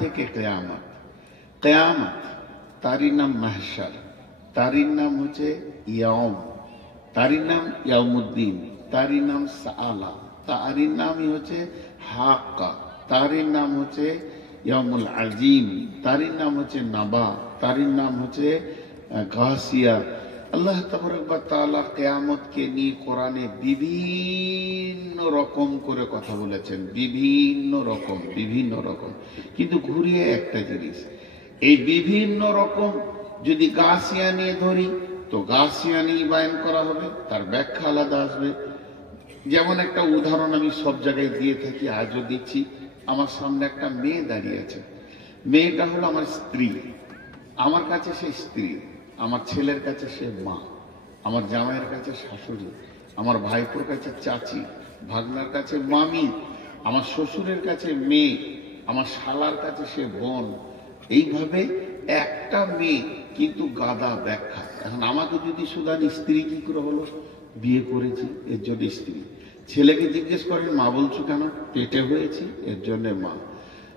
থেকে কিয়ামত। কিয়ামত তারই নাম মাহশার, তারই নাম হচ্ছে ইয়াউম, তারই নাম ইয়াউমুদ্দিন, তারই নাম সাআলা, তারই নামই হচ্ছে হাক্কা, তারই নাম হচ্ছে ইয়াউমুল আজিম, তারই নাম হচ্ছে নাবা, তারই নাম হচ্ছে গাসিয়া। আল্লাহ তাবারক ওয়া তাআলা কিয়ামতকে নিয়ে কোরআনে বিভিন্ন রকম করে কথা বলেছেন, বিভিন্ন রকম, কিন্তু ঘুরিয়ে একটা জিনিস, এই বিভিন্ন রকম যদি গাসিয়া নিয়ে ধরি তো গাসিয়া নিয়ে বায়ান করা হবে, তার ব্যাখ্যা আলাদা আসবে। যেমন একটা উদাহরণ আমি সব জায়গায় দিয়ে থাকি, আজও দিচ্ছি। আমার সামনে একটা মেয়ে দাঁড়িয়ে আছে, মেয়েটা হলো আমার স্ত্রী, আমার কাছে সে স্ত্রী, আমার ছেলের কাছে সে মা, আমার জামাইয়ের কাছে শাশুড়ি, আমার ভাইপোর কাছে চাচি, ভাগনার কাছে মামি, আমার শ্বশুরের কাছে মেয়ে, আমার শালার কাছে সে বোন। এইভাবে একটা মেয়ে, কিন্তু গাদা ব্যাখ্যা। এখন আমাকে যদি শুধান স্ত্রী কি করে হলো, বিয়ে করেছি এর জন্য স্ত্রী। ছেলেকে জিজ্ঞেস করেন মা বলছো কেন, পেটে হয়েছি এর জন্য মা।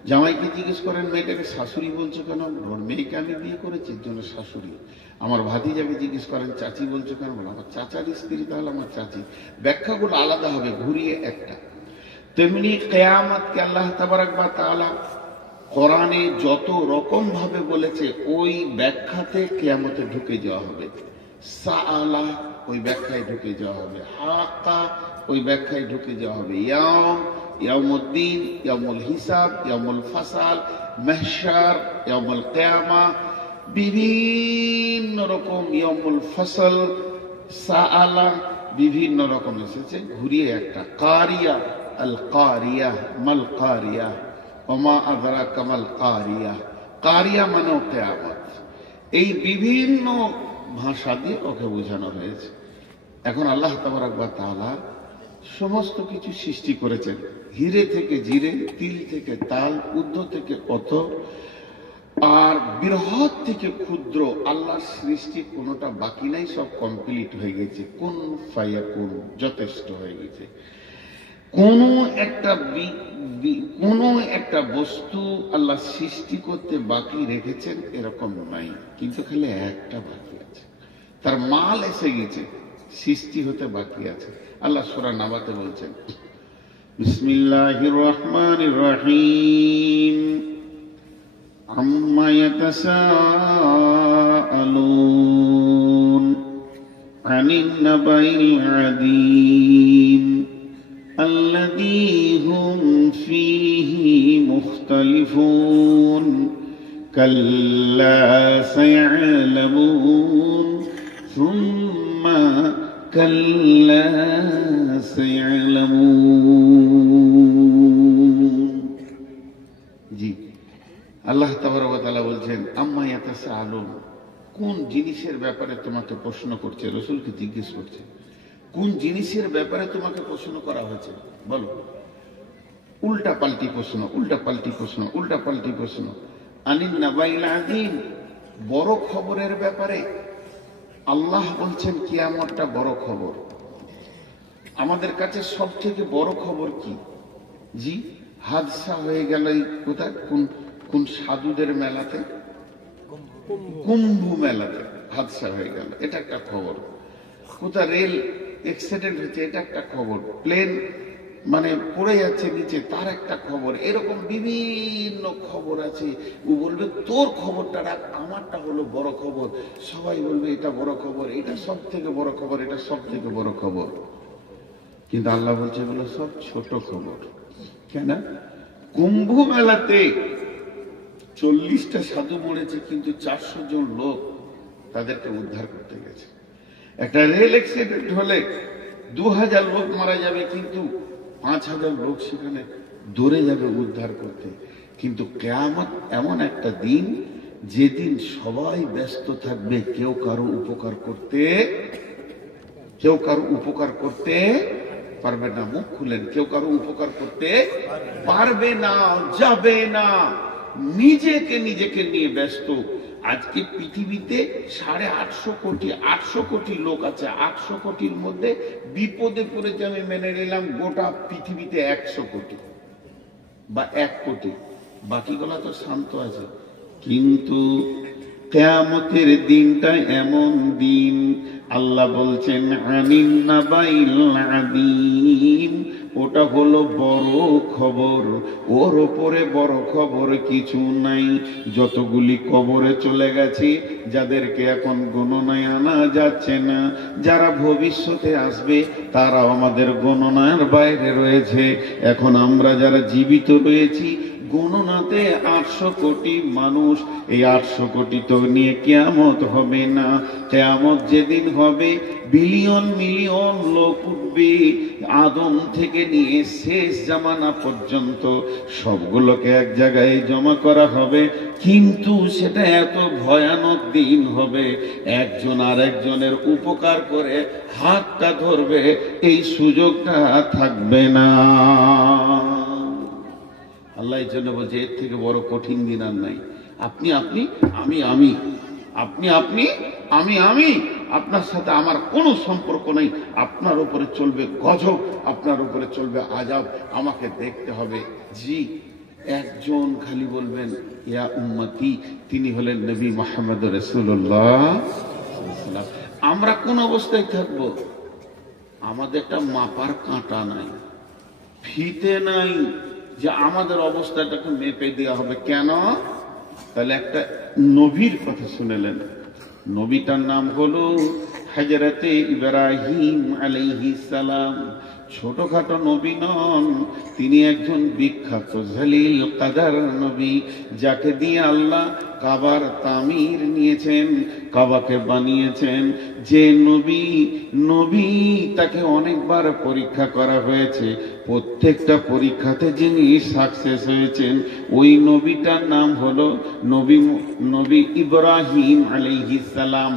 জামাইকে জিজ্ঞেস করেন মেয়েটাকে শাশুড়ি বলছো কেন, ওর মেয়েকে আমি বিয়ে করেছি এর জন্য শাশুড়ি। আমার ভাতিজাকে জিজ্ঞেস করেন চাচি বলছো কেন, বলো আমার চাচার স্ত্রী, তাহলে আমার চাচি। ব্যাখ্যাগুলো আলাদা হবে, ঘুরিয়ে একটা। তেমনি কিয়ামতকে আল্লাহ তাবারক ওয়া তাআলা কোরআনে যত রকম ভাবে বলেছে ওই ব্যাখ্যাতে কিয়ামতে ঢুকে যাওয়া হবে। সাআলা ওই ব্যাখ্যায় ঢুকে যাওয়া হবে, হাক্কা ওই ব্যাখ্যায় ঢুকে যাওয়া হবে, ইয়াউম, ইয়াউমুদ্দিন, ইয়াউমুল হিসাব, ইয়াউমুল ফাসাল, মাহশার, ইয়াউমুল কিয়ামা, বিভিন্ন রকম, ইয়াউমুল ফসল, সাআলা, বিভিন্ন রকম এসেছে। ঘুরিয়ে একটা কারিয়া, আল কারিয়া, মাল কারিয়া, ওমা আদরাকা মাল কারিয়া, কারিয়া মানে কিয়ামত। এই বিভিন্ন ভাষা দিয়ে ওকে বোঝানো হয়েছে। এখন আল্লাহ তাবারক ওয়া তাআলা সমস্ত কিছু সৃষ্টি করেছেন, হিরে থেকে জিরে, তিল থেকে তাল, ঊর্ধ্ব থেকে অথ, আর বৃহৎ থেকে ক্ষুদ্র। আল্লাহর সৃষ্টি কোনোটা বাকি নাই, সব কমপ্লিট হয়ে গেছে, কুন ফায়াকুন, যথেষ্ট হয়ে গেছে। কোনো একটা বস্তু আল্লাহ সৃষ্টি করতে বাকি রেখেছেন এরকম নাই, কিন্তু খালি একটা বাকি আছে, তার মাল এসে গেছে, সৃষ্টি হতে বাকি আছে। আল্লাহ সূরা নাবাতে বলছেন বিসমিল্লাহির রহমানির রহিম, আম্মা ইয়াতাসাআলুন আনিন নাবাইল আযীম الذي هم فيه مختلفون كلا سيعلمون ثم كلا سيعلمون। জি, আল্লাহ তাবারক ওয়া তাআলা বলছেন আম্মা ইয়াতাসাআলুন, কোন জিনিসের ব্যাপারে তোমাকে প্রশ্ন করছে, রাসূলকে জিজ্ঞেস করছে কোন জিনিসের ব্যাপারে তোমাকে প্রশ্ন করা হয়েছে, বলো। উল্টা পাল্টি প্রশ্ন, উল্টা পাল্টি প্রশ্ন, উল্টা পাল্টি প্রশ্ন। আনিন নাবাইল আযীম, বড় খবরের ব্যাপারে। আল্লাহ বলছেন কিয়ামতটা বড় খবর। আমাদের কাছে সব থেকে বড় খবর কি? জি, হাদসা হয়ে গেল কোথায়, কোন সাধুদের মেলাতে, কুম্ভ মেলাতে হাদসা হয়ে গেল, এটা একটা খবর। কোথায় রেল অ্যাক্সিডেন্ট হচ্ছে, এটা একটা খবর। প্লেন মানে পড়ে যাচ্ছে নিচে, তার একটা খবর। এরকম বিভিন্ন খবর আছে। ও বলবে তোর খবরটা রাখ, আমারটা হলো বড় খবর। সবাই বলবে এটা বড় খবর, এটা সব থেকে বড় খবর, এটা সব থেকে বড় খবর। কিন্তু আল্লাহ বলছে এগুলো সব ছোট খবর। কেন? কুম্ভ মেলাতে 40টা সাধু মরেছে, কিন্তু 400 জন লোক তাদেরকে উদ্ধার করতে গেছে। একটা রেল অ্যাক্সিডেন্ট হলে 2000 লোক মারা যাবে, কিন্তু 5000 লোক সেখানে দৌড়ে যাবে উদ্ধার করতে। কিন্তু কিয়ামত এমন একটা দিন, যেদিন সবাই ব্যস্ত থাকবে, কেউ কারো উপকার করতে পারবে না। মুখ খুলেন, কেউ কারো উপকার করতে পারবে না, যাবে না, নিজেকে নিয়ে ব্যস্ত। আজকে পৃথিবীতে 850 কোটি লোক আছে। 800 কোটির মধ্যে বিপদে পড়েছে, আমি মেনে নিলাম গোটা পৃথিবীতে 100 কোটি বা 1 কোটি। বাকিগুলা তো শান্ত আছে। কিন্তু কিয়ামতের দিনটা এমন দিন, আল্লাহ বলছেন আনিন নাবাইল আযীম, ওটা হলো বড় খবর, ওর ওপরে বড় খবর কিছু নাই। যতগুলি কবরে চলে গেছে, যাদেরকে এখন গণনায় আনা যাচ্ছে না, যারা ভবিষ্যতে আসবে তারাও আমাদের গণনার বাইরে রয়েছে। এখন আমরা যারা জীবিত রয়েছি, গণনাতে 800 কোটি মানুষ, এই 800 কোটি তো নিয়ে কিয়ামত হবে না। কিয়ামত যেদিন হবে, বিলিয়ন মিলিয়ন লোক উঠবে, আদম থেকে নিয়ে শেষ জামানা পর্যন্ত সবগুলোকে এক জায়গায় জমা করা হবে। কিন্তু সেটা এত ভয়ানক দিন হবে, একজন আর একজনের উপকার করে হাতটা ধরবে, এই সুযোগটা থাকবে না। আল্লাহ এর জন্য বলছে, এর থেকে বড় কঠিন দিন আর নাই। আপনি আপনি, আমি আমি, আপনি আপনি, আমি আমি, আপনার সাথে আমার কোনো সম্পর্ক নেই। আপনার উপরে চলবে গজব, আপনার উপরে চলবে আযাব, আমাকে দেখতে হবে। জি, একজন খালি বলবেন ইয়া উম্মতি, তিনি হলেন নবী মুহাম্মদ রাসূলুল্লাহ। আমরা কোন অবস্থায় থাকব? আমাদের একটা মাপার কাঁটা নাই, ফিতে নাই যে আমাদের অবস্থাটাকে মেপে দেওয়া হবে। কেন? তাহলে একটা নবীর কথা শুনেলেন, নবীটার নাম হলো হযরতে ইব্রাহিম আলাইহিস সালাম। ছোটখাটো নবী নন, তিনি একজন বিখ্যাত জলিল কাদার নবী, যাকে দিয়ে আল্লাহ কাবার তামির নিয়েছেন, কাবাকে বানিয়েছেন। যে নবী তাকে অনেকবার পরীক্ষা করা হয়েছে, প্রত্যেকটা পরীক্ষাতে যিনি সাকসেস হয়েছেন, ওই নবীটার নাম হলো নবী ইব্রাহিম আলাইহিস সালাম,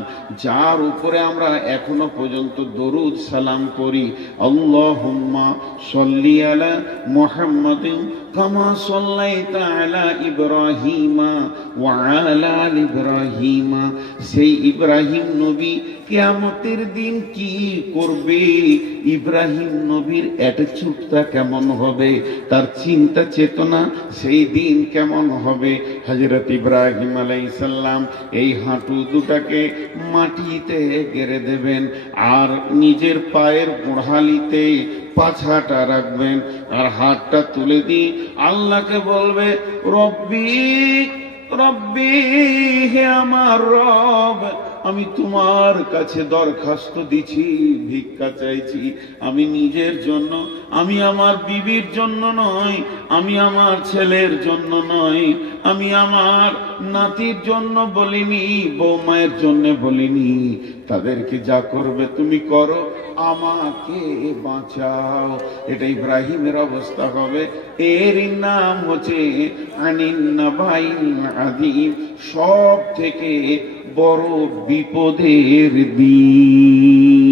যার উপরে আমরা এখনো পর্যন্ত দরুদ সালাম করি। আল্লাহুম্মা সাল্লি আলা মুহাম্মাদিন কামা সাল্লাইতা আলা ইব্রাহিমা ওয়া আলা আলি ইব্রাহিমা। সেই ইব্রাহিম নবী কিয়ামতের দিন কি করবে, ইব্রাহিম নবীর অ্যাটিটিউডটা কেমন হবে, তার চিন্তা চেতনা সেই দিন কেমন হবে। হযরত ইব্রাহিম আলাইহিস সালাম এই হাঁটু দুটাকে মাটিতে গেড়ে দেবেন, আর নিজের পায়ের গোড়ালিতে পাছাটা রাখবেন, আর হাতটা তুলে দিয়ে আল্লাহকে বলবে, রব্বি রব্বি, হে আমার রব, আমি তোমার কাছে দরখাস্ত দিছি, ভিক্ষা চাইছি। আমি নিজের জন্য, আমি আমার বিবির জন্য নয়, আমি আমার ছেলের জন্য নয়, আমি আমার নাতির জন্য বলিনি, বৌমায়ের জন্য বলিনি। তাদেরকে যা করবে তুমি করো, আমাকে বাঁচাও। এটা ইব্রাহিমের অবস্থা হবে। এর নাম হচ্ছে আনিন নাবাইল আযীম, সব থেকে বড় বিপদের দিন।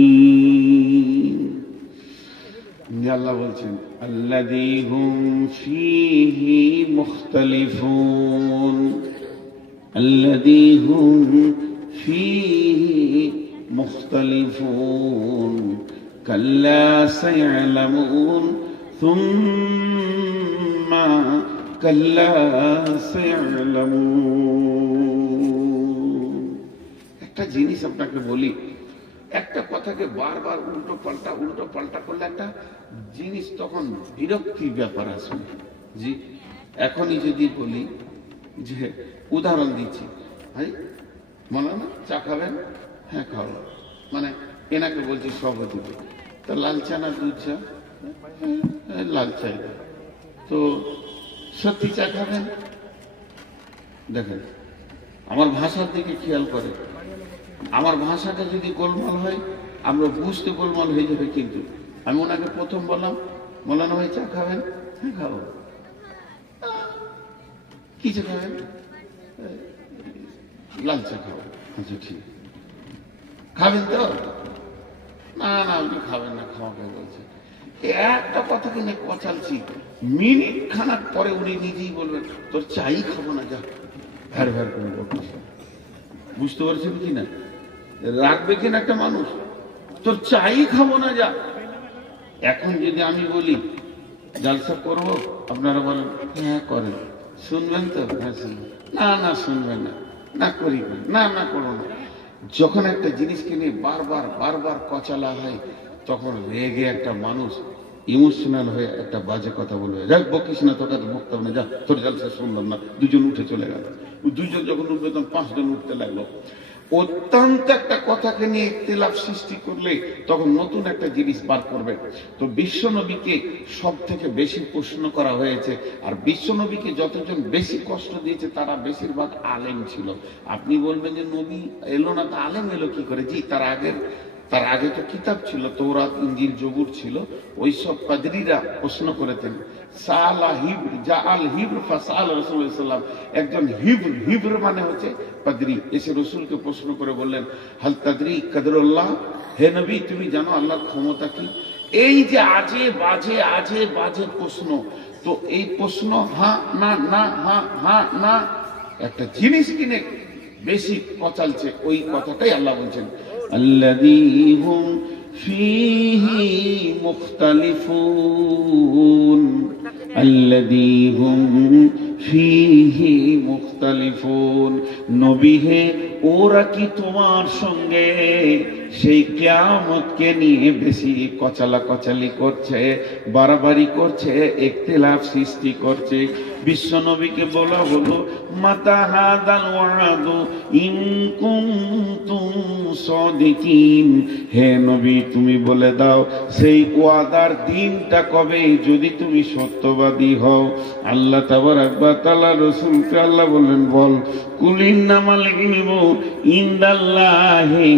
আল্লাহ বলছেন আল্লাযী হুম ফীহি মুখতালিফুন, আল্লাযী হুম ফীহি মুখতালিফুন, কাল্লা সায়ালামুন সুম্মা কাল্লা সায়ালামুন। একটা জিনিস আপনাকে বলি, একটা কথাকে বারবার উল্টো পাল্টা করলে একটা জিনিস তখন বিরক্তির ব্যাপার আসবে। জি, এখনই যদি বলি যে, উদাহরণ দিচ্ছি, ভাই মনে না চা খাবেন? হ্যাঁ খাবো, মানে এনাকে বলছি সভাপতি, তো লাল চা না দুধ চা? লাল চাই। তো সত্যি চা খাবেন? দেখেন, আমার ভাষার দিকে খেয়াল করে, আমার ভাষাটা যদি গোলমাল হয়, আমরা বুঝতে গোলমাল হয়ে যাবে। কিন্তু আমি ওনাকে প্রথম বললাম, মৌলানা ভাই চা খাবেন? হ্যাঁ খাবো। কি চা খাবেন? লাল চা খাবো। আচ্ছা ঠিক, খাবেন তো? না না, আপনি খাবেন না, খাওয়াকে বলছে। একটা কথা কিনে কচালছি, মিনিট খানাক পরে উনি নিজেই বলবেন, তোর চাই খাবো না, যা। ভ্যার ভ্যার করে বলছে। বুঝতে পারছেন কিনা? রাখবে কিনা একটা মানুষ, তোর চাই খাবো না, যা। এখন যদি আমি বলি জালসা করবো, আপনারা বলেন হ্যাঁ করেন, শুনবেন তো? হ্যাঁ শুনবেন। না না শুনবেন না, না করিবেন না, না করো না। যখন একটা জিনিসকে নিয়ে বারবার বারবার কচালা হয়, তখন রেগে একটা মানুষ ইমোশনাল হয়ে একটা বাজে কথা বলবে, যাক বকিস না, তোকে তো বকতে হবে না, যা তোর জলসা শুনলাম না। দুজন উঠে চলে গেল। দুজন যখন উঠবে তখন 5 জন উঠতে লাগলো। অত্যন্ত একটা কথাকে নিয়ে ইখতিলাফ সৃষ্টি করলে তখন নতুন একটা জিনিস বার করবে। তো বিশ্বনবীকে সব থেকে বেশি প্রশ্ন করা হয়েছে, আর বিশ্বনবীকে যতজন বেশি কষ্ট দিয়েছে তারা বেশিরভাগ আলেম ছিল। আপনি বলবেন যে নবী এলো না, তো আলেম এলো কি করে? জি, তার আগে তো কিতাব ছিল, তৌরাত, ইনজিল, জবুর ছিল। ওই সব পাদরীরা প্রশ্ন করেছেন। সালা হিব্র জাআল হিব্র ফাসাল রাসূলুল্লাহ সাল্লাল্লাহু আলাইহি ওয়াসাল্লাম, একজন হিব্র মানে হচ্ছে পাদরী, এসে রাসূলকে প্রশ্ন করে বললেন, হাল তাদরি কদরুল্লাহ, হে নবী তুমি জানো আল্লাহর ক্ষমতা কি? এই যে আজে বাজে প্রশ্ন, তো এই প্রশ্ন হ্যাঁ না না হ্যাঁ হ্যাঁ না, একটা জিনিস কিনে বেশি কচালছে, ওই কথাটাই আল্লাহ বলছেন, الذي هم فيه مختلفون الذي هم فيه مختلفون। নবী হে, ওরা কি তোমার সঙ্গে সেই কিয়ামতকে নিয়ে বেশি কচালাকচালি করছে, বাড়াবাড়ি করছে, ইখতিলাফ সৃষ্টি করছে? বিশ্ব নবীকে বলা হলো, মাতা হাদাল ওয়াদু ইন কুনতুম সাদিকিন, হে নবী তুমি বলে দাও সেই ওয়াদার দিনটা কবে, যদি তুমি সত্যবাদী হও। আল্লাহ তাবারাক ওয়া তাআলা রাসূলকে আল্লাহ বললেন, বল, কুল ইন্নামাল ইলমু ইনদাল্লাহি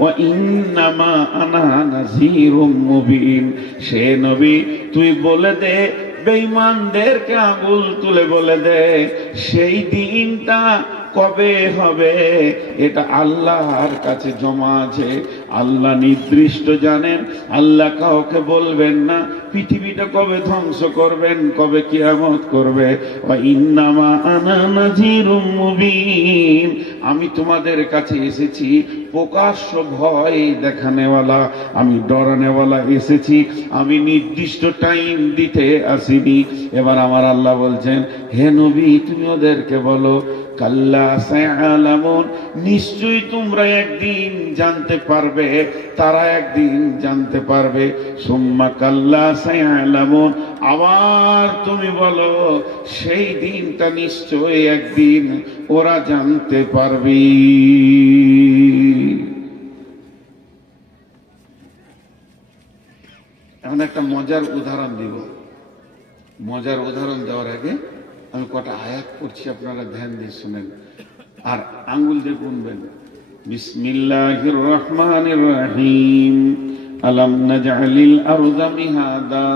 ওয়া ইন্নামা আনা নাযীরুম মুবিন। সে নবী তুই বলে দে, বেঈমানদেরকে আঙুল তুলে বলে দে, সেই দিনটা কবে হবে এটা আল্লাহর কাছে জমা আছে, আল্লাহ নির্দিষ্ট জানেন। আল্লাহ কাউকে বলবেন না পৃথিবীটা কবে ধ্বংস করবেন, কবে কিয়ামত করবে। ওয়া ইন্নামা আনা নাযীরুম মুবিন, আমি তোমাদের কাছে এসেছি প্রকাশ্য ভয় দেখানেওয়ালা, আমি ডরানেওয়ালা এসেছি, আমি নির্দিষ্ট টাইম দিতে আসিনি। এবার আমার আল্লাহ বলছেন, হে নবী তুমি ওদেরকে বলো, কাল্লা সায়ালামুন, নিশ্চয়ই তোমরা একদিন জানতে পারবে, তারা একদিন জানতে পারবে। সুম্মা কাল্লা সায়ালামুন, আবার তুমি বলো সেই দিনটা নিশ্চয়ই একদিন ওরা জানতে পারবে। এখন একটা মজার উদাহরণ দিব। মজার উদাহরণ দেওয়ার আগে আমি কটা আয়াত পড়ছি, আপনারা ধ্যান দিয়ে শুনেন আর আঙ্গুল দিয়ে গুনবেন। বিসমিল্লাহির রহমানির রহিম। আলাম নাজআলিল আরদা মিহাদা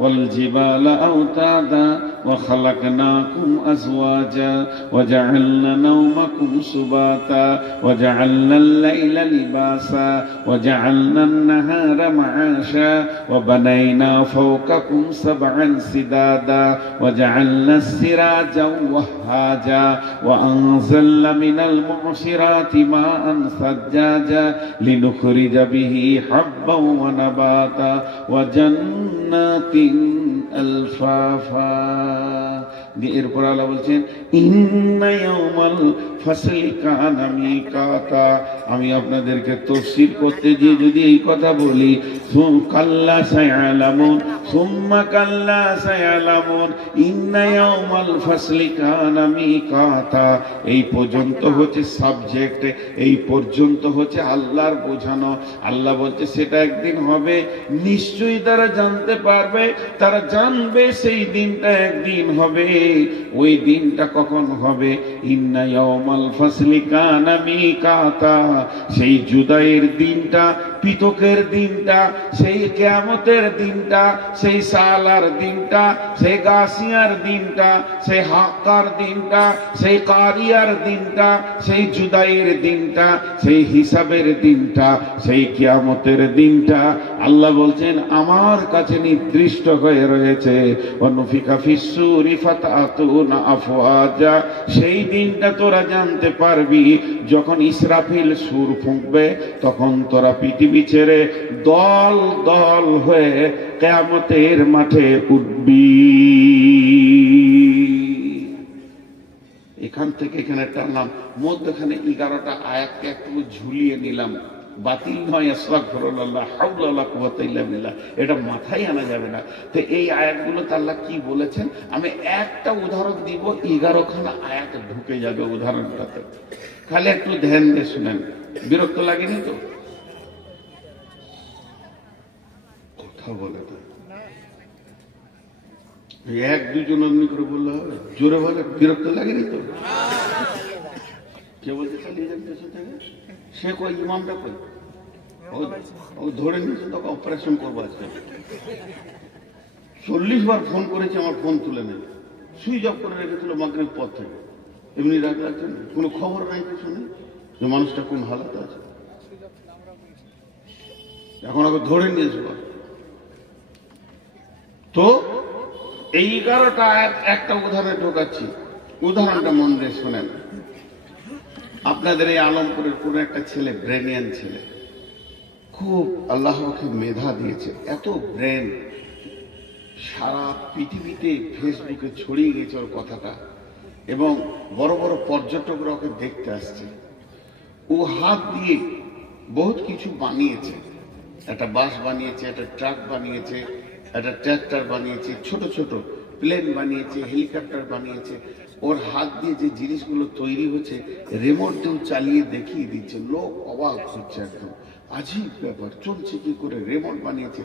ওয়াল জিবালা আওতাদা ওয়া খালাকনাকুম আজওয়াজা ওয়া জাআলনা নাওমাকুম সুবাতা ওয়া জাআলনাল লাইলা লিবাসা ওয়া জাআলনান নাহারা মাআশা ওয়া বানাইনা ফাওকাকুম সাবআন সিদাদা ওয়া জাআলনাস সিরাজা ওয়াহাজা ওয়া আনজালনা মিনাল মু'সিরাতি মাআন সাজ্জাজা লিনুখরিজা বিহি হাব্বান ওয়া নাবাতা ওয়া জান্নাতিন আলফাফা। এরপর আল্লাহ বলছেন, ইন্না ইয়াউমাল ফাসলি কানা মিকাতা। আমি আপনাদেরকে তাফসীর করতে গিয়ে যদি এই কথা বলি, কাল্লা সায়ালামুন সুম্মা কাল্লা সায়ালামুন ইন্না ইয়াউমাল ফাসলি কানা মিকাতা, এই পর্যন্ত হচ্ছে সাবজেক্ট, এই পর্যন্ত হচ্ছে আল্লাহর বোঝানো। আল্লাহ বলছে সেটা একদিন হবে, নিশ্চয়ই তারা জানতে পারবে, তারা জানবে সেই দিনটা একদিন হবে। ওই দিনটা কখন হবে? ইন্না ইয়াউমাল ফাসলি কানা মিকাতা, সেই জুদাইয়ের দিনটা, পৃথকের দিনটা, সেই কিয়ামতের দিনটা, সেই সালার দিনটা, সেই গাসিয়ার দিনটা, সেই হাক্কার দিনটা, সেই কারিয়ার দিনটা, সেই জুদাইয়ের দিনটা, সেই হিসাবের দিনটা, সেই কিয়ামতের দিনটা আল্লাহ বলছেন আমার কাছে নির্দিষ্ট হয়ে রয়েছে। ওয়ানুফিকা ফিস-সূরি ফাতাতুনা আফওয়াজা, সেই দিনটা তোরা জানতে পারবি যখন ইসরাফিল সুর ফুঁকবে, তখন তোরা পৃথিবী ছেড়ে দল দল হয়ে কিয়ামতের মাঠে উঠবি। এখান থেকে এখানে টানলাম, মধ্যখানে 11টা আয়াতকে একটু ঝুলিয়ে নিলাম। বাতিল নয়, আস্তাগফিরুল্লাহ, হাওলা ওয়ালা কুওয়াতা ইল্লা বিল্লাহ, এটা মাথায় আনা যাবে না। তো এই আয়াতগুলো আল্লাহ কি বলেছেন, আমি একটা উদাহরণ দিব, 11খানা আয়াত ঢুকে যাবে উদাহরণটাতে। খালি একটু ধ্যান দিয়ে শুনেন, বিরক্ত লাগেনি তো? কথা বলে তো, এক দুজন অমনি করে বললে হবে? জোরে বলে, বিরক্ত লাগেনি তো? কে বলতে চালিয়ে যান পেছন থেকে? সে কই, ইমামটা কই? ও ধরে নিয়েছে, তোকে অপারেশন করবো আজকে। 40 বার ফোন করেছে, আমার ফোন তুলে নেই, সুইচ অফ করে রেখেছিল মাগরিব পর থেকে। এমনি রাখছেন, কোনো খবর নাই, কিছু নেই যে মানুষটা কোন হালাতে আছে। এখন ওকে ধরে নিয়েছে। তো এই 11টা আয়াত একটা উদাহরণে ঢোকাচ্ছি, উদাহরণটা মন দিয়ে শোনেন। আপনাদের এই আলমপুরের কোন একটা ছেলে, ব্রেনিয়ান ছেলে, খুব আল্লাহ ওকে মেধা দিয়েছে, এত ব্রেন, সারা পৃথিবীতে ফেসবুকে ছড়িয়ে গেছে ওর কথাটা, এবং বড় বড় পর্যটকরা ওকে দেখতে আসছে। ও হাত দিয়ে বহুত কিছু বানিয়েছে, একটা বাস বানিয়েছে, একটা ট্রাক বানিয়েছে, একটা ট্র্যাক্টর বানিয়েছে, ছোট ছোট প্লেন বানিয়েছে, হেলিকপ্টার বানিয়েছে। ওর হাত দিয়ে যে জিনিসগুলো তৈরি হচ্ছে, রিমোট দিয়ে চালিয়ে দেখিয়ে দিচ্ছে, লোক অবাক হচ্ছে, একদম আজীব ব্যাপার, চলছে কি করে, রিমোট বানিয়েছে।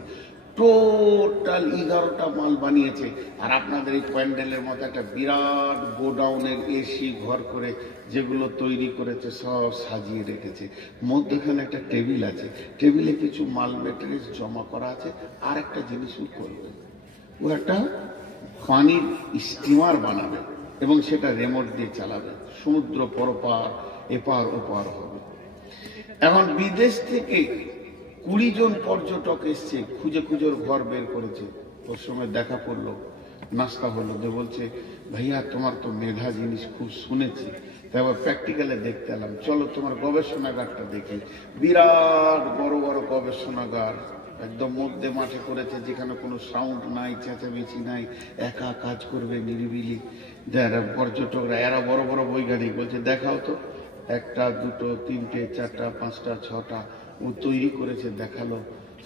টোটাল 11টা মাল বানিয়েছে। আর আপনাদের এই প্যান্ডেলের মতো একটা বিরাট গোডাউনের এসি ঘর করে যেগুলো তৈরি করেছে সব সাজিয়ে রেখেছে। মধ্যখানে একটা টেবিল আছে, টেবিলে কিছু মাল মেটেরিয়াল জমা করা আছে। আর একটা জিনিসও করবে, ও একটা পানির স্টিমার বানাবে এবং সেটা রিমোট দিয়ে চালাবে, সমুদ্র পরপার এপার ওপার হবে। এখন বিদেশ থেকে 20 জন পর্যটক এসছে, খুঁজে খুঁজে ওর ঘর বের করেছে। ওর সঙ্গে দেখা করলো, নাস্তা হলো, যে বলছে ভাইয়া তোমার তো মেধা জিনিস খুব শুনেছি, তারপর প্র্যাকটিক্যালে দেখতে এলাম, চলো তোমার গবেষণাগারটা দেখি। বিরাট বড় বড় গবেষণাগার, একদম মধ্যে মাঠে করেছে, যেখানে কোনো সাউন্ড নাই, চেঁচামেচি নাই, একা কাজ করবে নিরিবিলি। যারা পর্যটকরা, এরা বড় বড় বৈজ্ঞানিক, বলছে দেখাও তো, 1টা 2টো 3টে 4টা 5টা 6টা ও তৈরি করেছে, দেখালো।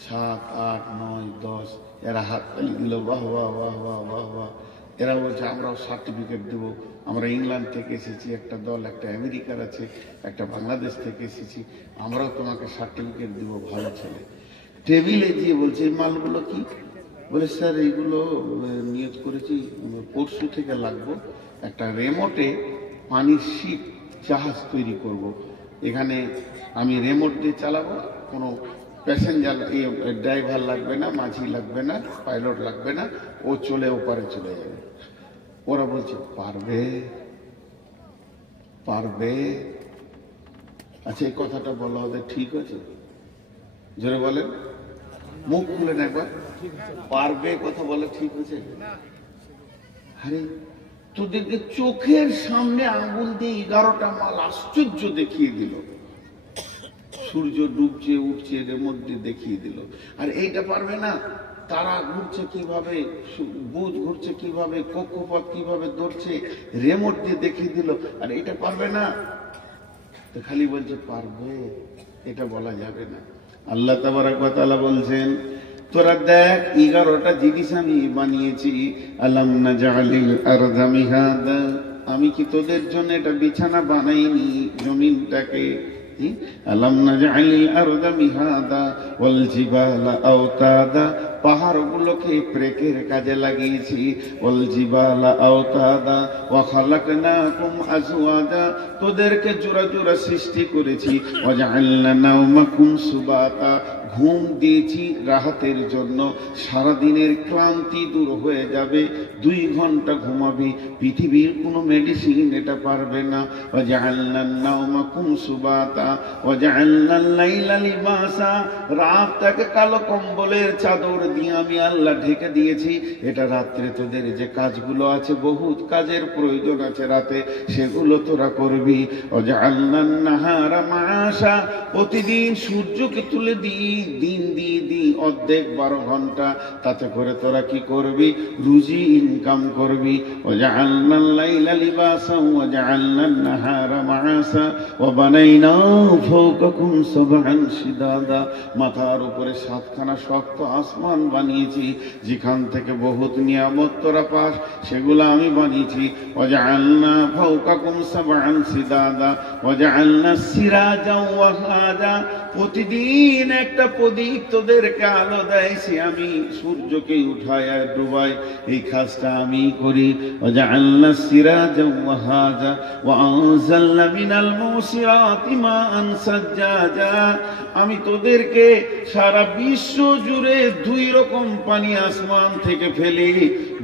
7 8 9 10, এরা হাত তালি দিল, বাহ বাহ বাহ বাহ বাহ বাহ। এরা বলছে আমরাও সার্টিফিকেট দেবো, আমরা ইংল্যান্ড থেকে এসেছি একটা দল, একটা আমেরিকার আছে, একটা বাংলাদেশ থেকে এসেছি, আমরাও তোমাকে সার্টিফিকেট দিব, ভালো ছেলে। টেবিলে দিয়ে বলছে এই মালগুলো কি? বলে স্যার এইগুলো নিয়ত করেছি, পরশু থেকে লাগবো, একটা রেমোটে পানির শিপ জাহাজ তৈরি করব। এখানে আমি রেমোট দিয়ে চালাবো, কোনো প্যাসেঞ্জার ড্রাইভার লাগবে না, মাঝি লাগবে না, পাইলট লাগবে না, ও চলে ওপারে চলে যাবে। ওরা বলছে পারবে পারবে। আচ্ছা, এই কথাটা বলা ওদের ঠিক আছে? জোরে বলেন, মুখ খুলেন একবার, পারবে কথা বলে ঠিক আছে? আরে তোদেরকে চোখের সামনে আঙুল দিয়ে 11টা মাল আশ্চর্য দেখিয়ে দিল, সূর্য ডুবছে উঠছে এর মধ্যে দেখিয়ে দিল। আর এইটা পারবে না, তারা ঘুরছে কিভাবে, বুঝ ঘুরছে কিভাবে, কক্ষপথ কিভাবে ধরছে, রেমোট দিয়ে দেখিয়ে দিল। আর এটা পারবে না, তো খালি বলছে পারবে, এটা বলা যাবে না। আল্লাহ তাবারক ওয়া তাআলা বলছেন, তোরা দেখ 11টা জিনিস আমি বানিয়েছি। আলাম নাজআলিল আরদা মিহাদা, আমি কি তোদের জন্য এটা বিছানা বানাইনি জমিনটাকে? আলাম নাজআলিল আরদা মিহাদা ওয়াল জিবালা আওতাদা, পাহাড়গুলোকে ব্রেকের কাজে লাগিয়েছি। ওয়াল জিবালা আওতাদা ওয়া খালাকনাকুম আজওয়াজা, তোদেরকে জোড়া জোড়া সৃষ্টি করেছি। ওয়া জাআলনা নাওমাকুম সুবাতা, ঘুম দিয়েছি রাহাতের জন্য, সারা দিনের ক্লান্তি দূর হয়ে যাবে, 2 ঘন্টা ঘুমাবি। পৃথিবীর কোনো মেডিসিন এটা পারবে না। ওয়া জাআলনা নাওমাকুম সুবাতা ওয়া জাআলনা লাইলা লিবাসা, রাতটাকে কালো কম্বলের চাদর দিয়ে আমি আল্লাহ ঢেকে দিয়েছি। এটা রাত্রে তোদের যে কাজগুলো আছে, বহুত কাজের প্রয়োজন আছে রাতে, সেগুলো তোরা করবি। ওয়াজআলনান নাহারা মাআশা, প্রতিদিন সূর্যকে তুলে দিন দিয়ে অর্ধেক 12 ঘন্টা, তাতে করে তোরা কি করবি? রুজি ইনকাম করবি। ওয়াজআলনাল লাইলা লিবাসা ওয়াজআলনান নাহারা মাআশা ওয়া বানাইনা ফাওকাকুম সাবআন শিদাদা, মাথার উপরে 7খানা শক্ত আসমান বানিয়েছি, যেখান থেকে বহুত নিয়ামত তোরা পাস, সেগুলো আমি বানিয়েছি। ওয়াজআলনা ফাওকাকুম সাবআন শিদাদা ওয়াজআলনা সিরাজা ওয়াহাজা, প্রতিদিন একটা প্রদীপ তোদেরকে আলো দেয়, সে আমি সূর্যকে উঠায় আর ডুবাই, এই কাজটা আমি করি। ওয়াজআলনা সিরাজা ওয়াহাজা ওয়া আনজালনা মিনাল মুসিরাতি মাআন সাজ্জাজা, আমি তোদেরকে সারা বিশ্ব জুড়ে 2 রকম পানি আসমান থেকে ফেলি।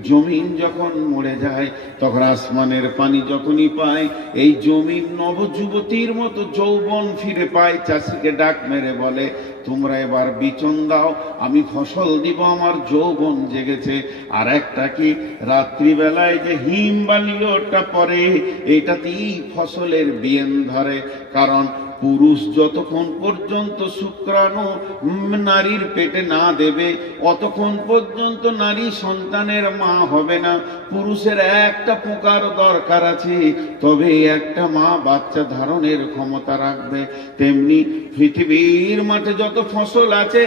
জমিন যখন মরে যায়, তখন আসমানের পানি যখনই পায়, এই জমিন নবযুবতীর মতো যৌবন ফিরে পায়। চাষিকে ডাক মেরে বলে, তোমরা এবার বিচন দাও, আমি ফসল দিব, আমার যৌবন জেগেছে। আর একটা কি, রাত্রিবেলায় যে হিম বালিওটা পরে, এইটাতেই ফসলের বিয়েন ধরে। কারণ পুরুষ যতক্ষণ পর্যন্ত শুক্রাণু নারীর পেটে না দেবে, অতক্ষণ পর্যন্ত নারী সন্তানের মা হবে না। পুরুষের একটা পোকার দরকার আছে, তবে একটা মা বাচ্চা ধারণের ক্ষমতা রাখবে। তেমনি পৃথিবীর মাঠে যত ফসল আছে,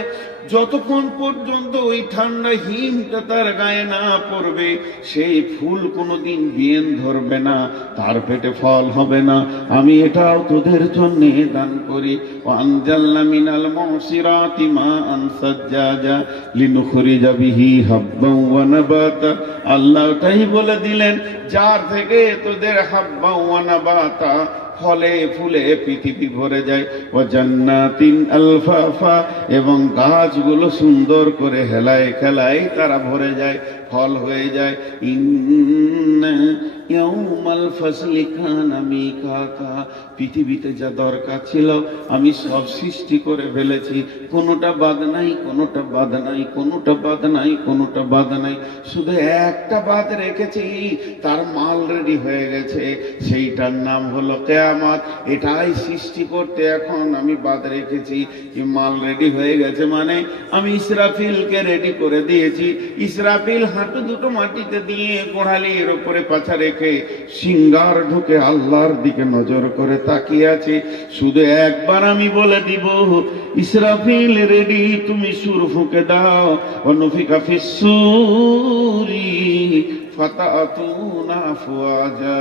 যতক্ষণ পর্যন্ত ওই ঠান্ডা হিমটা তার গায়ে না পড়বে, সেই ফুল কোনোদিন বিয়েন ধরবে না, তার পেটে ফল হবে না। আমি এটাও তোদের জন্য দান করি। ওয়ানজালনা মিনাল মুসিরাতি মাআন সাজ্জাজা লিনুখরিজা বিহি হাব্বান ওয়া নাবাতা, আল্লাহ তাই বলে দিলেন, যার থেকে তোদের হাব্বা ওয়া নাবাতা, ফলে ফুলে পৃথিবী ভরে যায়। ও জান্নাতিন আলফাফা, এবং গাছগুলো সুন্দর করে হেলায় খেলায় তারা ভরে যায়, ফল হয়ে যায়। ইন্না ইয়াউমাল ফাসলি কানা মিকাতা, পৃথিবীতে যা দরকার ছিল আমি সব সৃষ্টি করে ফেলেছি, কোনোটা বাদ নাই, কোনোটা বাদ নাই, কোনোটা বাদ নাই, কোনোটা বাদ নাই। শুধু একটা বাদ রেখেছি, তার মাল রেডি হয়ে গেছে, সেইটার নাম হলো কিয়ামত। এটাই সৃষ্টি করতে এখন আমি বাদ রেখেছি। কি মাল রেডি হয়ে গেছে মানে, আমি ইসরাফিলকে রেডি করে দিয়েছি। ইসরাফিল হাঁটু দুটো মাটিতে দিয়ে গোড়ালির উপরে পাছা রেখে সিংহার ঢুকে আল্লাহর দিকে নজর করে তাকিয়ে আছে। শুধু একবার আমি বলে দিব, ইসরাফিল রেডি, তুমি সুর ফুঁকে দাও। ওয়ানুফিকা ফিস-সূরি ফাতাতুনা আফওয়াজা,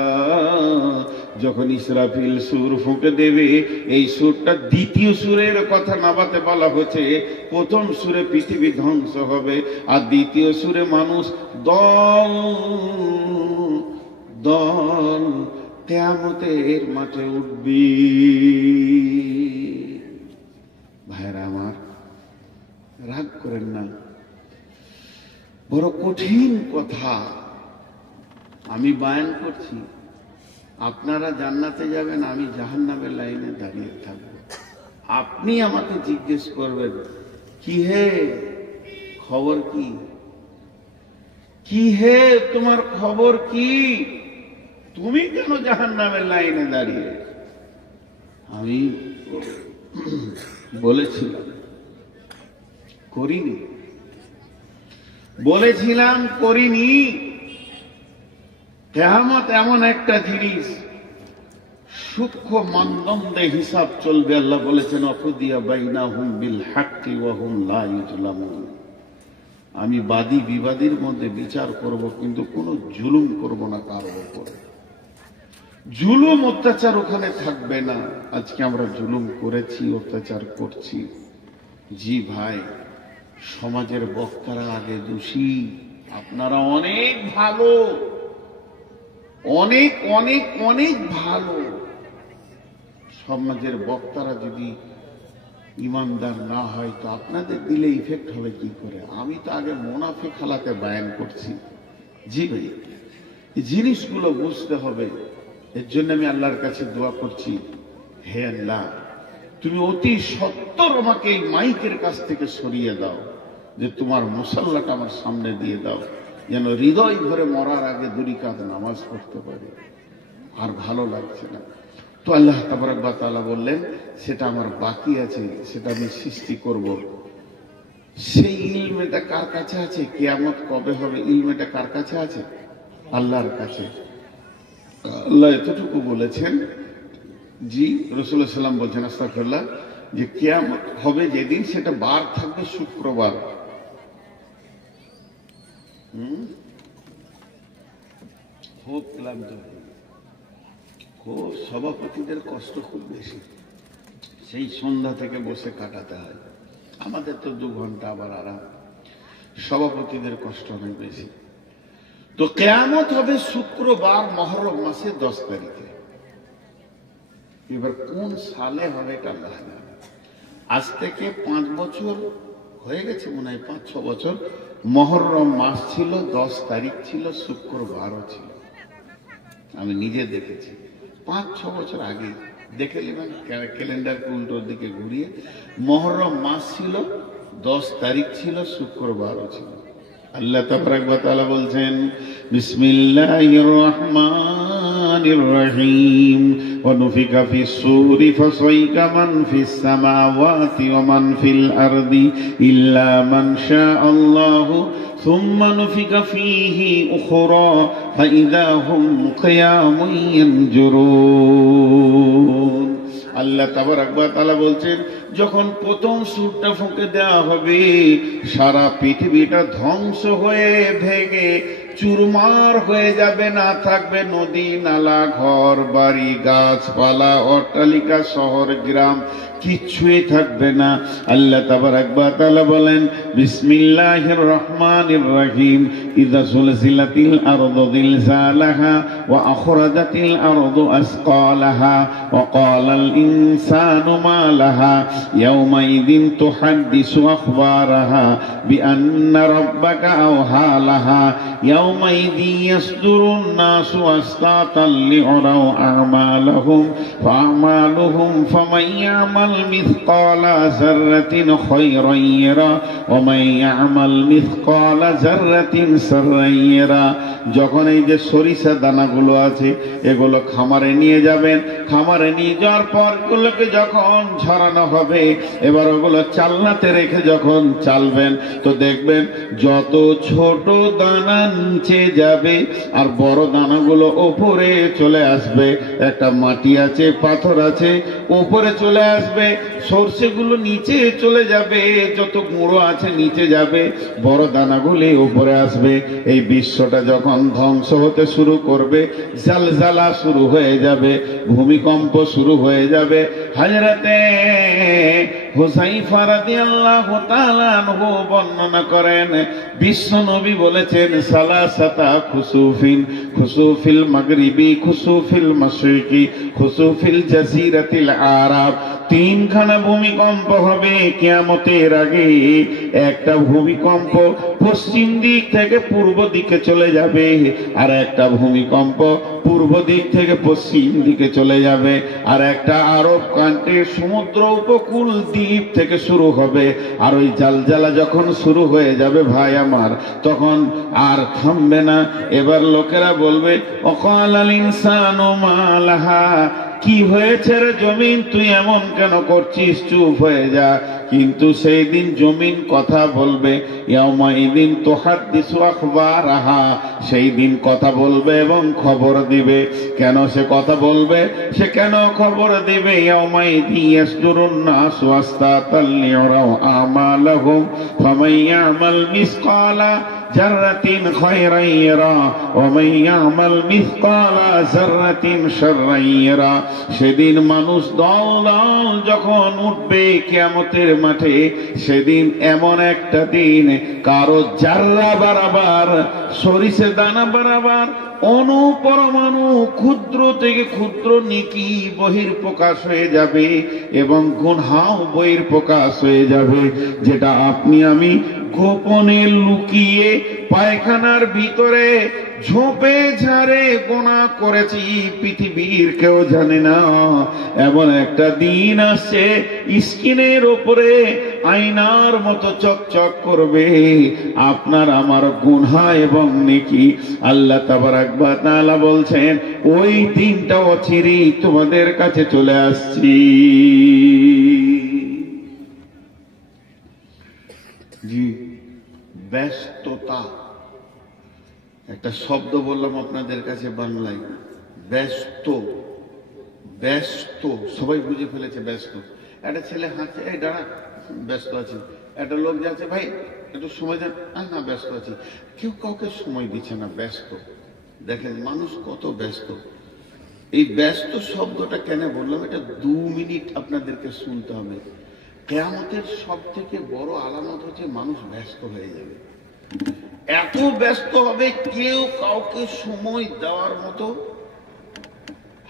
যখন ইসরাফিল সুর ফুঁকে দেবে, এই সুরটা দ্বিতীয় সুরের কথা নাবাতে বলা হচ্ছে। প্রথম সুরে পৃথিবী ধ্বংস হবে, আর দ্বিতীয় সুরে মানুষ দল দল কিয়ামতের মাঠে উঠবি। ভাইরা আমার, রাগ করেন না, বড় কঠিন কথা আমি বয়ান করছি। আপনারা জান্নাতে যাবেন, আমি জাহান্নামের লাইনে দাঁড়িয়ে থাকবো। আপনি আমাকে জিজ্ঞেস করবেন, কি হে খবর কি, কি হে তোমার খবর কি, তুমি কেন জাহান্নামের লাইনে দাঁড়িয়ে? আমি বলেছিলাম করিনি, বলেছিলাম করিনি। কিয়ামত এমন একটা জিনিস, সূক্ষ্ম মানদণ্ডে হিসাব চলবে। আল্লাহ বলেছেন, অকুদিয়া বাইনাহুম বিল হাক্কি ওয়া হুম লা ইউজলামুন, আমি বাদী বিবাদীর মধ্যে বিচার করব, কিন্তু কোনো জুলুম করব না কারো উপর। জুলুম অত্যাচার ওখানে থাকবে না। আজকে আমরা জুলুম করেছি, অত্যাচার করছি। জি ভাই, সমাজের বক্তারা আগে দোষী, আপনারা অনেক ভালো, অনেক অনেক অনেক ভালো। সমাজের বক্তারা যদি ইমানদার না হয়, তো আপনাদের দিলে ইফেক্ট হবে কি করে? আমি তো আগে মুনাফিক হালাতে বয়ান করছি। জি ভাই, এই জিনিসগুলো বুঝতে হবে। এর জন্য আমি আল্লাহর কাছে দোয়া করছি, হে আল্লাহ, তুমি অতি সত্য সত্তর আমাকে এই মাইকের কাছ থেকে সরিয়ে দাও, যে তোমার মুসাল্লাটা আমার সামনে দিয়ে দাও, যেন হৃদয় ভরে মরার আগে 2 রাকাত নামাজ পড়তে পারি। আর ভালো লাগছে না। তো আল্লাহ তাবারক ওয়া তাআলা বললেন, সেটা আমার বাকি আছে, সেটা আমি সৃষ্টি করব। সেই ইলমটা কার কাছে আছে? কিয়ামত কবে হবে ইলমটা কার কাছে আছে? আল্লাহর কাছে। আল্লাহ এতটুকু বলেছেন, জি রাসূলুল্লাহ সাল্লাল্লাহু আলাইহি ওয়াসাল্লাম বলছেন, আস্তাগফিরুল্লাহ, যে কিয়ামত হবে যেদিন, সেটা বার থাকবে শুক্রবার। খুব ক্লান্ত, খুব সভাপতিদের কষ্ট খুব বেশি, সেই সন্ধ্যা থেকে বসে কাটাতে হয়। আমাদের তো 2 ঘন্টা আবার আরাম, সভাপতিদের কষ্ট অনেক বেশি। তো কিয়ামত হবে শুক্রবার মুহররম মাসের 10 তারিখে। এবার কোন সালে হবে এটা আল্লাহ জানে। আজ থেকে 5 বছর হয়ে গেছে, মনে হয় 5-6 বছর। মুহররম মাস ছিল, 10 তারিখ ছিল, শুক্রবারও ছিল। আমি নিজে দেখেছি 5-6 বছর আগে। দেখে নেবেন ক্যালেন্ডারকে উল্টোর দিকে ঘুরিয়ে, মুহররম মাস ছিল, 10 তারিখ ছিল, শুক্রবারও ছিল। আল্লাহ তাবারক ওয়া তাআলা বলছেন, বিসমিল্লাহির রহমানির রহিম, ওয়া নুফিকা ফিস সূরি ফাসাইকা মান ফিস সামাওয়াতি ওয়া মান ফিল আরদি ইল্লা মান শাআল্লাহু সুম্মা নুফিকা ফীহি উখরা ফাইযা হুম কিয়ামুন ইয়ানজুরুন। আল্লাহ তাবারক ওয়া তাআলা বলছেন, যখন প্রথম সুরটা ফুঁকে দেওয়া হবে, সারা পৃথিবীটা ধ্বংস হয়ে ভেঙে চুরমার হয়ে যাবে। না থাকবে নদী নালা, ঘর বাড়ি, গাছপালা, অট্টালিকা, শহর গ্রাম, কিচ্ছুই থাকবে না। আল্লাহ তাবারক ওয়া তাআলা বলেন, বিসমিল্লাহির রহমানির রহিম, ইযা সুলসিলাতিল আরদু জিলজালাহা ওয়া আখরাজাতিল আরদু আসকালাহা ওয়া ক্বালাল ইনসানু মা লাহা ইয়াওমাইযিন তুহাদ্দিসু আখবারাহা বিআন্না রাব্বাকা আওহা লাহা ইয়াওমাইযিন ইয়াসদুরুন নাসু আশতাতান লিউরাউ আ'মালাহুম ফা'মালুহুম ফামান ইয়া'মাল মিসকালা যাররাতিন খায়রান ইয়ারা ওয়া মান ইয়া'মাল মিসকালা যাররাতিন শাররান ইয়ারা। যখন এই যে সরিষা দানাগুলো আছে, এগুলো খামারে নিয়ে যাবেন। খামারে নিয়ে যাওয়ার পর এগুলোকে যখন ঝরানো হবে, এবার ওগুলো চালনাতে রেখে যখন চালবেন, তো দেখবেন যত ছোট দানা নিচে যাবে আর বড় দানাগুলো ওপরে চলে আসবে। একটা মাটি আছে, পাথর আছে, ওপরে চলে আসবে। সরষেগুলো নিচে চলে যাবে, যত গুঁড়ো আছে নিচে যাবে, বড় দানাগুলি উপরে আসবে। এই বিশ্বটা যখন ধ্বংস হতে শুরু করবে, জালজালা শুরু হয়ে যাবে, ভূমিকম্প শুরু হয়ে যাবে। হযরতে হুযায়ফা রাদিয়াল্লাহু তাআলা আনহু বর্ণনা করেন, বিশ্ব নবী বলেছেন, সালাসাতা খুসুফিন, খুসুফিল মাগরিবি, খুসুফিল মাশরিকি, খুসুফিল জাজিরাতিল আরাব। 3খানা ভূমিকম্প হবে কিয়ামতের আগে। একটা ভূমিকম্প পশ্চিম দিক থেকে পূর্ব দিকে চলে যাবে, আর একটা ভূমিকম্প পূর্ব দিক থেকে পশ্চিম দিকে চলে যাবে, আর একটা আরব কান্ট্রির সমুদ্র উপকূল দ্বীপ থেকে শুরু হবে। আর ওই জালজালা যখন শুরু হয়ে যাবে ভাই আমার, তখন আর থামবে না। এবার লোকেরা বলবে, ওয়াকালাল ইনসানু মা লাহা, কি হয়েছে রে জমিন, তুই এমন কেন করছিস, চুপ হয়ে যা। কিন্তু সেই দিন জমিন কথা বলবে, ইয়াউমাইযিন তুহাদ্দিসু আখবারাহা, সেই দিন কথা বলবে এবং খবর দিবে। কেন সে কথা বলবে, সে কেন খবর দিবে? ইয়াউমাইযিন ইয়াসদুরুন নাসু আশতাতান লিউরাউ আমালাহুম ফামান ইয়ামাল মিসকালা যাররাতিন খায়রান ইয়ারা ওয়া মান ইয়ামাল মিসকালা যাররাতিন শাররান ইয়ারা। সেদিন মানুষ দল দল যখন উঠবে কিয়ামতের মাঠে, সেদিন এমন একটা দিন, কারো জাররা বরাবর, সরিষা দানা বরাবর, অণু পরমাণু, ক্ষুদ্র থেকে ক্ষুদ্র নেকি বহির্প্রকাশ হয়ে যাবে এবং গুনাহ বহির্প্রকাশ হয়ে যাবে। যেটা আপনি আমি গোপনে লুকিয়ে পায়খানার ভিতরে ঝোপে ঝাড়ে গোনা করেছি, পৃথিবীর কেউ জানে না। এমন একটা দিন আসছে, স্ক্রিনের ওপরে আয়নার মতো চকচক করবে আপনার আমার গুনাহ এবং নেকি। আল্লাহ তাবারাক ওয়া তাআলা বলছেন, ওই দিনটা অচিরেই তোমাদের কাছে চলে আসছি। জি, ব্যস্ততা একটা শব্দ বললাম আপনাদের কাছে বাংলায়, ব্যস্ত। ব্যস্ত সবাই বুঝে ফেলেছে ব্যস্ত। একটা ছেলে হাঁটছে, এই দাঁড়া, ব্যস্ত আছি। একটা লোক যাচ্ছে, ভাই একটু সময় দেন, না ব্যস্ত আছি। কেউ কাউকে সময় দিচ্ছে না, ব্যস্ত। দেখেন মানুষ কত ব্যস্ত। এই ব্যস্ত শব্দটা কেন বললাম, এটা 2 মিনিট আপনাদেরকে শুনতে হবে। কিয়ামতের সব থেকে বড় আলামত হচ্ছে মানুষ ব্যস্ত হয়ে যাবে। এত ব্যস্ত হবে, কেউ কাউকে সময় দেওয়ার মতো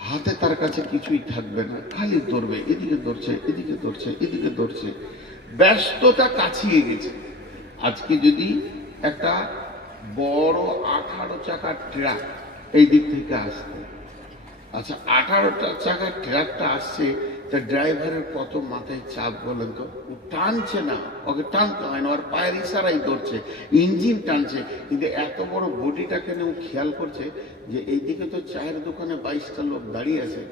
হাতে তার কাছে কিছুই থাকবে না, খালি দৌড়বে, এদিকে দৌড়ছে, এদিকে দৌড়ছে, এদিকে দৌড়ছে। ব্যস্ততা কাছিয়ে গেছে। আজকে যদি একটা বড় 18 চাকার ট্রাক এই দিক থেকে আসতে, আচ্ছা 18 চাকার ট্রাকটা আসছে, তার ড্রাইভারের কত মাথায় চাপ বলেন তো। ও টানছে না, ওকে টানতে হয় না, ওর পায়ের ইশারাই করছে, ইঞ্জিন টানছে। কিন্তু এত বড় বডিটাকে ও খেয়াল করছে যে এইদিকে তো চায়ের দোকানে 22টা লোক দাঁড়িয়ে আছে,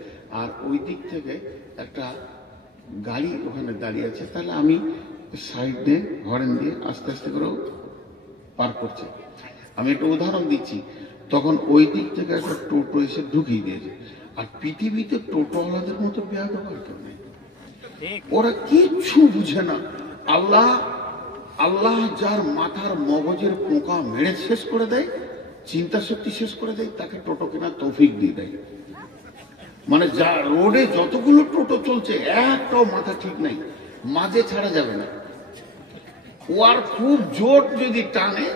আর ওই দিক থেকে একটা গাড়ি ওখানে দাঁড়িয়ে আছে, তাহলে আমি সাইড দিয়ে হরেন দিয়ে আস্তে আস্তে করে পার করছে। আমি একটা উদাহরণ দিচ্ছি, তখন ওই দিক থেকে একটা টোটো এসে ঢুকিয়ে দিয়েছে। আর পৃথিবীতে টোটোওয়ালাদের মতো বেয়াদব আর কেউ নেই, ওরা কিচ্ছু বুঝে না। আল্লাহ আল্লাহ যার মাথার মগজের পোকা মেরে শেষ করে দেয়, চিন্তা শক্তি শেষ করে দেয়, তাকে টোটো কেনার তৌফিক দিয়ে দেয়। মানে যা রোডে যতগুলো টোটো চলছে, একটাও মাথা ঠিক নাই, মাঝে ছাড়া যাবে না। ও আর খুব জোর যদি টানে,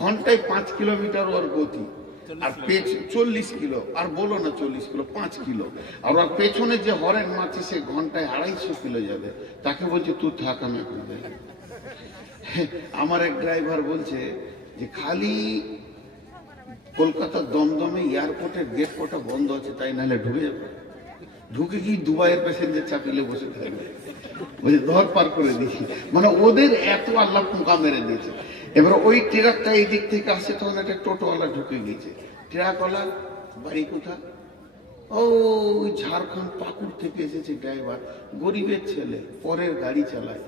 ঘন্টায় 5 কিলোমিটার ওর গতি, আর 40 কিলো, আর বলো না 40 কিলো, 5 কিলো। আর ওর পেছনে যে হরেন মারছে, সে ঘন্টায় 250 কিলো যাবে। তাকে বলছে তুই থাক, আমি এখন যাই। আমার এক ড্রাইভার বলছে যে খালি কলকাতার দমদমে এয়ারপোর্টের গেট কটা বন্ধ আছে, তাই নাহলে ঢুকে যাবে। ঢুকে কি দুবাইয়ের প্যাসেঞ্জার চাপিলে বসে থাকবে, বলছে ধর পার করে দিয়েছি। মানে ওদের এত আল্লাহ পোকা মেরে দিয়েছে। এবার ওই ট্রাকটা এই দিক থেকে আসছে, তখন একটা টোটোওয়ালা ঢুকে গিয়েছে। ট্রাকওয়ালা বাড়ি কোথায়? ও ওই ঝাড়খণ্ড পাকুড় থেকে এসেছে ড্রাইভার, গরিবের ছেলে, পরের গাড়ি চালায়,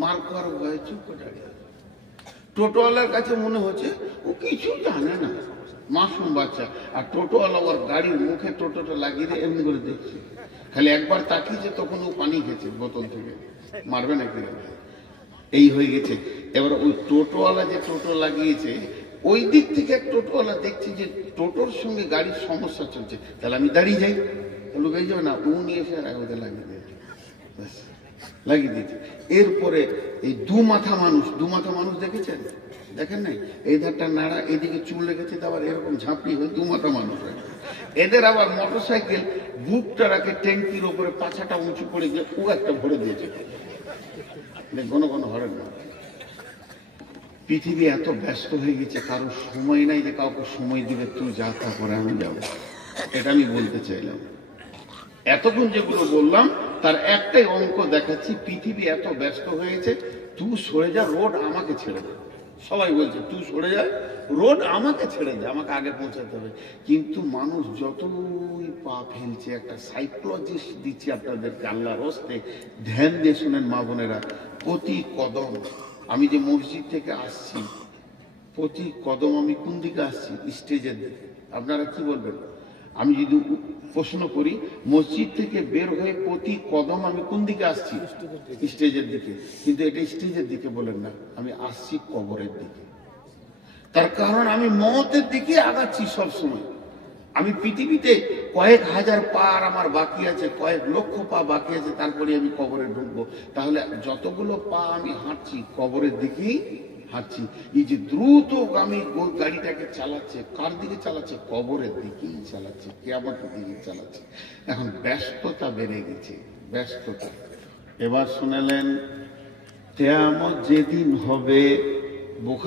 মাল খাওয়ার ভয়ে চুপ করে দাঁড়িয়ে। টোটোওয়ালার কাছে মনে হচ্ছে ও কিছু জানে না, মাসুম বাচ্চা। আর টোটোওয়ালা ওর গাড়ির মুখে টোটোটা লাগিয়ে দিয়ে এমনি করে দেখছে, খালি একবার তাকিয়েছে, তখন ও পানি খেয়েছে বোতল থেকে, মারবে না কিনা। এই হয়ে গেছে। এবার ওই টোটোওয়ালা যে টোটো লাগিয়েছে, ওই দিক থেকে এক টোটোওয়ালা দেখছে যে টোটোর সঙ্গে গাড়ির সমস্যা চলছে, তাহলে আমি দাঁড়িয়ে যাই। লোক এই যাবে না, ও নিয়ে এসে আর ওদের লাগিয়ে দিয়েছে, লাগিয়ে দিয়েছে। এরপরে এই দু মাথা মানুষ দেখেছেন? দেখেন নাই? এই ধারটা নাড়া, এদিকে চুল রেখেছে, আবার এরকম ঝাঁপড়ি হয়ে 2 মাথা মানুষ হয়। এদের আবার মোটরসাইকেল বুকটা রাখে ট্যাঙ্কির ওপরে, পাছাটা উঁচু করে গিয়ে ও একটা ভরে দিয়েছে, ঘন ঘন হরেন না। পৃথিবী এত ব্যস্ত হয়ে গেছে, কারো সময় নাই যে কাউকে সময় দিবে, তুই যা তা করে আমি যাবো। এটা আমি বলতে চাইলাম। এতক্ষণ যেগুলো বললাম তার একটাই অঙ্ক দেখাচ্ছি, পৃথিবী এত ব্যস্ত হয়েছে, তুই সরে যা, রোড আমাকে ছেড়ে দে। সবাই বলছে তুই সরে যা, রোড আমাকে ছেড়ে দে, আমাকে আগে পৌঁছাতে হবে। কিন্তু মানুষ যতই পা ফেলছে, একটা সাইকোলজিস্ট দিচ্ছি আপনাদেরকে আল্লাহর হস্তে, ধ্যান দিয়ে শুনেন মা বোনেরা। প্রতি কদম, আমি যে মসজিদ থেকে আসছি, প্রতি কদম আমি কোন দিকে আসছি? স্টেজের দিকে। আপনারা কি বলবেন? আমি যদি প্রশ্ন করি, মসজিদ থেকে বের হয়ে প্রতি কদম আমি কোন দিকে আসছি? স্টেজের দিকে। কিন্তু এটা স্টেজের দিকে বলেন না, আমি আসছি কবরের দিকে। তার কারণ আমি মওতের দিকে আগাচ্ছি সব সময়। আমি পৃথিবীতে কয়েক হাজার পা আমার বাকি আছে, কয়েক লক্ষ পা বাকি আছে, তারপরে আমি কবরে ঢুকবো। তাহলে যতগুলো পা আমি হাঁটছি, কবরের দিকেই হাঁটছি। এই যে দ্রুতগামী গাড়িটাকে চালাচ্ছে, কার দিকে চালাচ্ছে? কবরের দিকেই চালাচ্ছে, কিয়ামতের দিকে চালাচ্ছে। এখন ব্যস্ততা বেড়ে গেছে, ব্যস্ততা। এবার শুনালেন কিয়ামত যেদিন হবে,